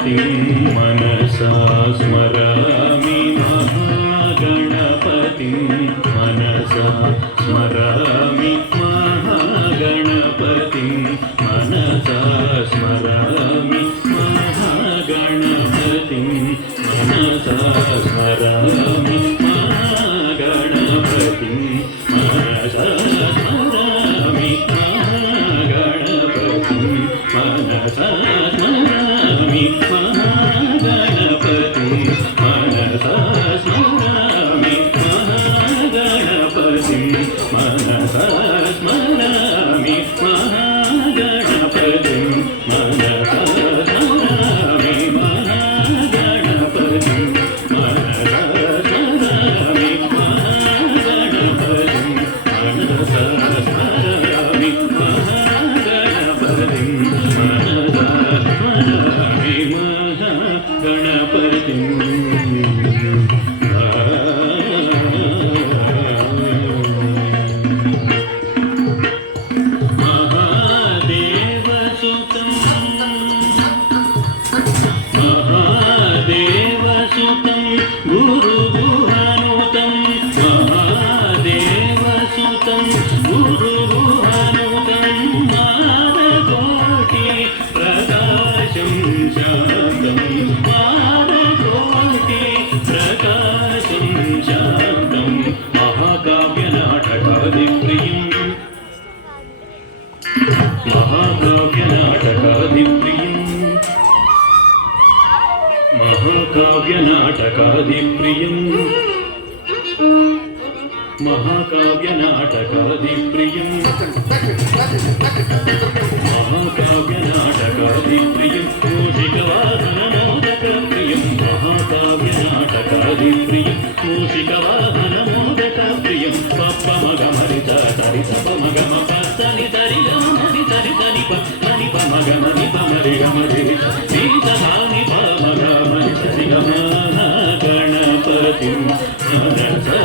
मनसा स्मरामि महागणपतिं मनसा स्मरामि महागणपतिं मनसा स्मरामि महागणपतिं मनसा स्मरामि महागणपतिं मनसा स्मरामि महागणपतिं मनसा स्मरामि महागणपतिं मनसा स्मरामि महागणपतिं मनसा स्मरामि महागणपतिं मनसा स्मरामि महागणपतिं मनसा स्मरामि महागणपतिं मनसा स्मरामि महागणपतिं मनसा स्मरामि महागणपतिं महादेवसुतं गुरुगुहानुतं महादेवसुतं गुरुगुहानुतं मानकोटि प्रकाशं शान्तं मानकोटि प्रकाशं शान्तं महाकाव्यनाटकादिप्रियं महाकाव्यनाटकादिप्रियं महाकाव्यनाटकादिप्रियं महाकाव्यनाटकादिप्रियं महाकाव्यनाटकादिप्रियं मूषिकवाहनमोदकप्रियं महाकाव्यनाटकादिप्रियं मूषिकवाहनमोदकप्रियं पप्पमगमरिता सरिसपमगमपस्तनि सरिगमनि सरिसनि पमगमनि पमरिगमरि सीतधानि पमगमनि सरिगम गणपतिं मनसा